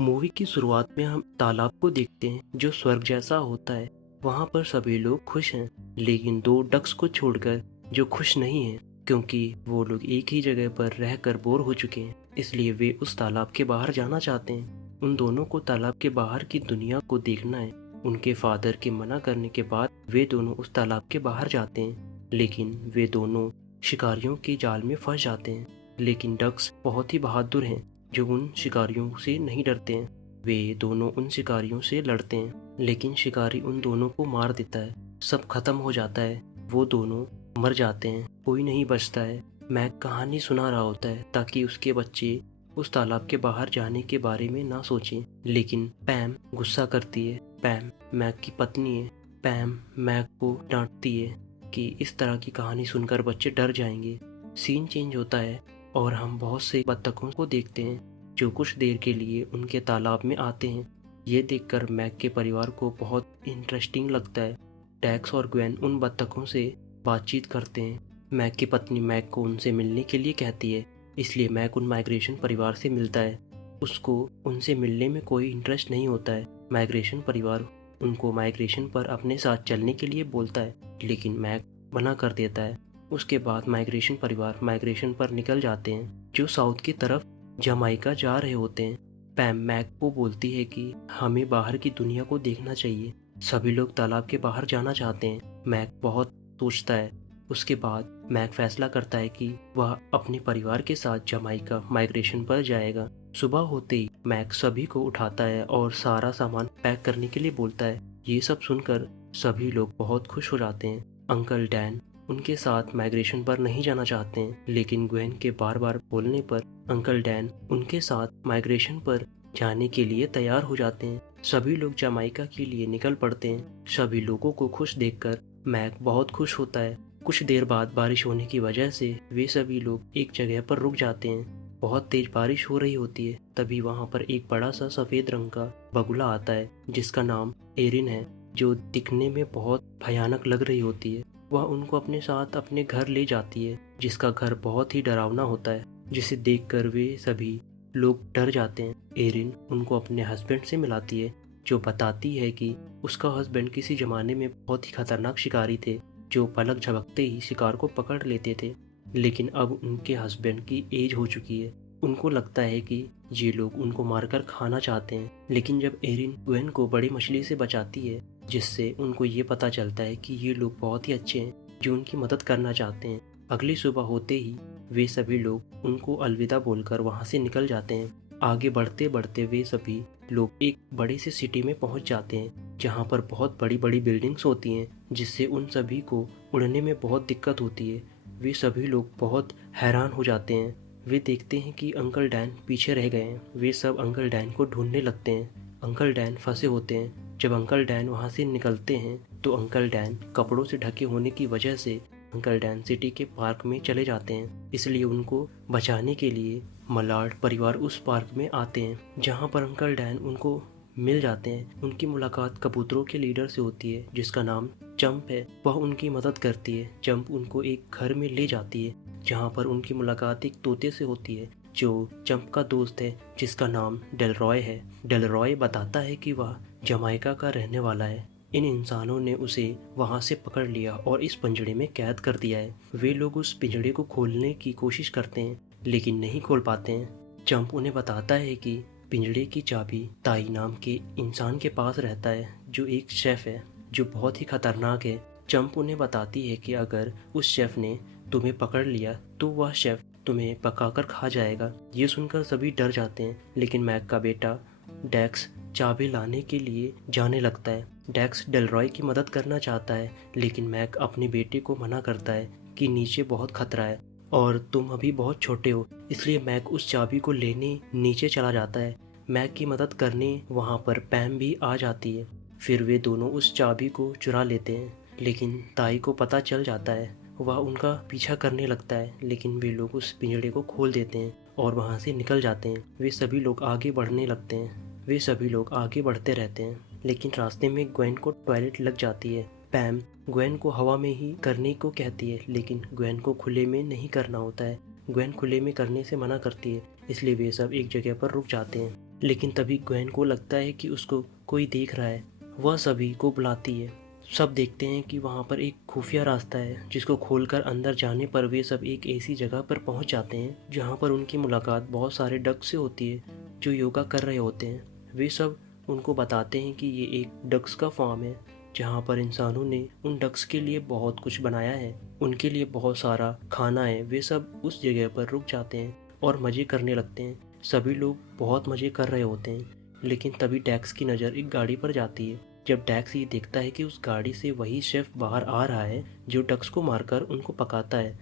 Movie की शुरुआत में हम तालाब को देखते हैं जो स्वर्ग जैसा होता है। वहाँ पर सभी लोग खुश हैं, लेकिन दो डक्स को छोड़कर जो खुश नहीं हैं, क्योंकि वो लोग एक ही जगह पर रहकर बोर हो चुके हैं। इसलिए वे उस तालाब के बाहर जाना चाहते हैं। उन दोनों को तालाब के बाहर की दुनिया को देखना है। उनके फादर के मना करने के बाद वे दोनों उस तालाब के बाहर जाते हैं, लेकिन वे दोनों शिकारियों के जाल में फंस जाते हैं। लेकिन डक्स बहुत ही बहादुर हैं, जो उन शिकारियों से नहीं डरते हैं। वे दोनों उन शिकारियों से लड़ते हैं, लेकिन शिकारी उन दोनों को मार देता है। सब खत्म हो जाता है, वो दोनों मर जाते हैं, कोई नहीं बचता है। मैक कहानी सुना रहा होता है ताकि उसके बच्चे उस तालाब के बाहर जाने के बारे में ना सोचें, लेकिन पैम गुस्सा करती है। पैम मैक की पत्नी है। पैम मैक को डांटती है कि इस तरह की कहानी सुनकर बच्चे डर जाएंगे। सीन चेंज होता है और हम बहुत से बत्तखों को देखते हैं जो कुछ देर के लिए उनके तालाब में आते हैं। ये देखकर मैक के परिवार को बहुत इंटरेस्टिंग लगता है। टैक्स और ग्वेन उन बत्तखों से बातचीत करते हैं। मैक की पत्नी मैक को उनसे मिलने के लिए कहती है, इसलिए मैक उन माइग्रेशन परिवार से मिलता है। उसको उनसे मिलने में कोई इंटरेस्ट नहीं होता है। माइग्रेशन परिवार उनको माइग्रेशन पर अपने साथ चलने के लिए बोलता है, लेकिन मैक मना कर देता है। उसके बाद माइग्रेशन परिवार माइग्रेशन पर निकल जाते हैं, जो साउथ की तरफ जमाइका जा रहे होते हैं। पैम मैक को बोलती है कि हमें बाहर की दुनिया को देखना चाहिए। सभी लोग तालाब के बाहर जाना चाहते हैं। मैक बहुत सोचता है। उसके बाद मैक फैसला करता है कि वह अपने परिवार के साथ जमाइका माइग्रेशन पर जाएगा। सुबह होते ही मैक सभी को उठाता है और सारा सामान पैक करने के लिए बोलता है। ये सब सुनकर सभी लोग बहुत खुश हो जाते हैं। अंकल डैन उनके साथ माइग्रेशन पर नहीं जाना चाहते हैं, लेकिन ग्वेन के बार बार बोलने पर अंकल डैन उनके साथ माइग्रेशन पर जाने के लिए तैयार हो जाते हैं। सभी लोग जमाइका के लिए निकल पड़ते हैं। सभी लोगों को खुश देखकर मैक बहुत खुश होता है। कुछ देर बाद बारिश होने की वजह से वे सभी लोग एक जगह पर रुक जाते हैं। बहुत तेज बारिश हो रही होती है। तभी वहाँ पर एक बड़ा सा सफेद रंग का बगुला आता है, जिसका नाम एरिन है, जो दिखने में बहुत भयानक लग रही होती है। वह उनको अपने साथ अपने घर ले जाती है, जिसका घर बहुत ही डरावना होता है, जिसे देखकर वे सभी लोग डर जाते हैं। एरिन उनको अपने हस्बैंड से मिलाती है, जो बताती है कि उसका हस्बैंड किसी जमाने में बहुत ही खतरनाक शिकारी थे, जो पलक झपकते ही शिकार को पकड़ लेते थे। लेकिन अब उनके हस्बैंड की एज हो चुकी है। उनको लगता है कि ये लोग उनको मारकर खाना चाहते हैं। लेकिन जब एरिन ग्वेन को बड़ी मछली से बचाती है, जिससे उनको ये पता चलता है कि ये लोग बहुत ही अच्छे हैं, जो उनकी मदद करना चाहते हैं। अगली सुबह होते ही वे सभी लोग उनको अलविदा बोलकर वहाँ से निकल जाते हैं। आगे बढ़ते बढ़ते वे सभी लोग एक बड़े से सिटी में पहुँच जाते हैं, जहाँ पर बहुत बड़ी बड़ी बिल्डिंग्स होती हैं, जिससे उन सभी को उड़ने में बहुत दिक्कत होती है। वे सभी लोग बहुत हैरान हो जाते हैं। वे देखते हैं कि अंकल डैन पीछे रह गए हैं। वे सब अंकल डैन को ढूंढने लगते हैं। अंकल डैन फंसे होते हैं। जब अंकल डैन वहाँ से निकलते हैं तो अंकल डैन कपड़ों से ढके होने की वजह से अंकल डैन सिटी के पार्क में चले जाते हैं। इसलिए उनको बचाने के लिए मलाड परिवार उस पार्क में आते हैं, जहाँ पर अंकल डैन उनको मिल जाते हैं। उनकी मुलाकात कबूतरों के लीडर से होती है, जिसका नाम चंप है। वह उनकी मदद करती है। चंप उनको एक घर में ले जाती है, जहाँ पर उनकी मुलाकात एक तोते से होती है, जो चंप का दोस्त है, जिसका नाम डेलरॉय है। डेलरॉय बताता है कि वह जमाइका का रहने वाला है। इन इंसानों ने उसे वहाँ से पकड़ लिया और इस पिंजड़े में कैद कर दिया है। वे लोग उस पिंजड़े को खोलने की कोशिश करते हैं, लेकिन नहीं खोल पाते हैं। चंप उन्हें बताता है कि पिंजड़े की चाबी ताई नाम के इंसान के पास रहता है, जो एक शेफ है, जो बहुत ही खतरनाक है। चंप उन्हें बताती है कि अगर उस शेफ ने तुम्हें पकड़ लिया तो वह शेफ तुम्हें पकाकर खा जाएगा। ये सुनकर सभी डर जाते हैं, लेकिन मैक का बेटा डैक्स चाबी लाने के लिए जाने लगता है। डैक्स डेलरॉय की मदद करना चाहता है, लेकिन मैक अपने बेटे को मना करता है कि नीचे बहुत खतरा है और तुम अभी बहुत छोटे हो। इसलिए मैक उस चाबी को लेने नीचे चला जाता है। मैक की मदद करने वहाँ पर पैम भी आ जाती है। फिर वे दोनों उस चाबी को चुरा लेते हैं, लेकिन ताई को पता चल जाता है। वह उनका पीछा करने लगता है, लेकिन वे लोग उस पिंजड़े को खोल देते हैं और वहाँ से निकल जाते हैं। वे सभी लोग आगे बढ़ने लगते हैं। वे सभी लोग आगे बढ़ते रहते हैं, लेकिन रास्ते में ग्वेन को टॉयलेट लग जाती है। पैम ग्वेन को हवा में ही करने को कहती है, लेकिन ग्वेन को खुले में नहीं करना होता है। ग्वेन खुले में करने से मना करती है, इसलिए वे सब एक जगह पर रुक जाते हैं। लेकिन तभी ग्वेन को लगता है कि उसको कोई देख रहा है। वह सभी को बुलाती है। सब देखते हैं कि वहाँ पर एक खुफिया रास्ता है जिसको खोलकर अंदर जाने पर वे सब एक ऐसी जगह पर पहुँच जाते हैं जहाँ पर उनकी मुलाकात बहुत सारे डक से होती है जो योगा कर रहे होते हैं। वे सब उनको बताते हैं कि ये एक डक्स का फार्म है जहाँ पर इंसानों ने उन डक्स के लिए बहुत कुछ बनाया है, उनके लिए बहुत सारा खाना है। वे सब उस जगह पर रुक जाते हैं और मज़े करने लगते हैं। सभी लोग बहुत मज़े कर रहे होते हैं, लेकिन तभी डैक्स की नज़र एक गाड़ी पर जाती है। जब डैक्स ये देखता है कि उस गाड़ी से वही शेफ बाहर आ रहा है जो डक्स को मारकर उनको पकाता है,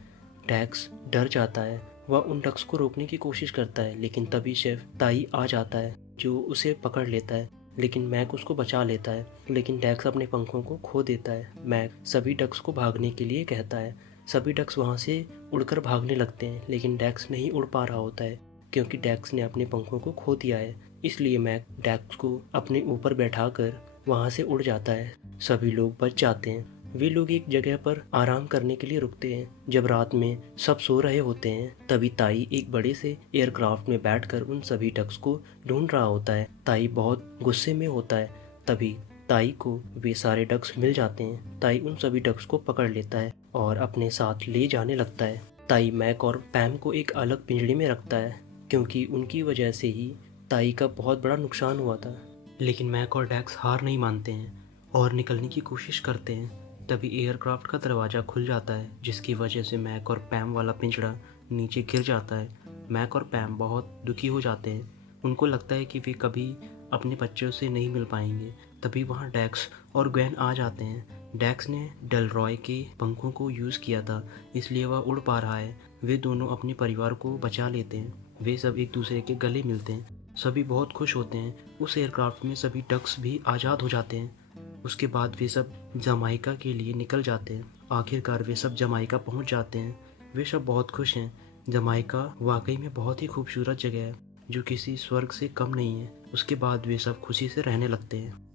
डैक्स डर जाता है। वह उन डक्स को रोकने की कोशिश करता है, लेकिन तभी शेफ ताई आ जाता है जो उसे पकड़ लेता है, लेकिन मैक उसको बचा लेता है। लेकिन डैक्स अपने पंखों को खो देता है। मैक सभी डक्स को भागने के लिए कहता है। सभी डक्स वहाँ से उड़कर भागने लगते हैं, लेकिन डैक्स नहीं उड़ पा रहा होता है क्योंकि डैक्स ने अपने पंखों को खो दिया है। इसलिए मैक डैक्स को अपने ऊपर बैठाकर वहाँ से उड़ जाता है। सभी लोग बच जाते हैं। वे लोग एक जगह पर आराम करने के लिए रुकते हैं। जब रात में सब सो रहे होते हैं तभी ताई एक बड़े से एयरक्राफ्ट में बैठकर उन सभी डक्स को ढूंढ रहा होता है। ताई बहुत गुस्से में होता है। तभी ताई को वे सारे डक्स मिल जाते हैं। ताई उन सभी डक्स को पकड़ लेता है और अपने साथ ले जाने लगता है। ताई मैक और पैम को एक अलग पिंजड़े में रखता है क्योंकि उनकी वजह से ही ताई का बहुत बड़ा नुकसान हुआ था। लेकिन मैक और डैक्स हार नहीं मानते हैं और निकलने की कोशिश करते हैं। तभी एयरक्राफ्ट का दरवाज़ा खुल जाता है जिसकी वजह से मैक और पैम वाला पिंजड़ा नीचे गिर जाता है। मैक और पैम बहुत दुखी हो जाते हैं। उनको लगता है कि वे कभी अपने बच्चों से नहीं मिल पाएंगे। तभी वहाँ डैक्स और ग्वेन आ जाते हैं। डैक्स ने डेलरॉय के पंखों को यूज़ किया था, इसलिए वह उड़ पा रहा है। वे दोनों अपने परिवार को बचा लेते हैं। वे सब एक दूसरे के गले मिलते हैं। सभी बहुत खुश होते हैं। उस एयरक्राफ्ट में सभी डक्स भी आज़ाद हो जाते हैं। उसके बाद वे सब जमाइका के लिए निकल जाते हैं। आखिरकार वे सब जमाइका पहुंच जाते हैं। वे सब बहुत खुश हैं। जमाइका वाकई में बहुत ही खूबसूरत जगह है जो किसी स्वर्ग से कम नहीं है। उसके बाद वे सब खुशी से रहने लगते हैं।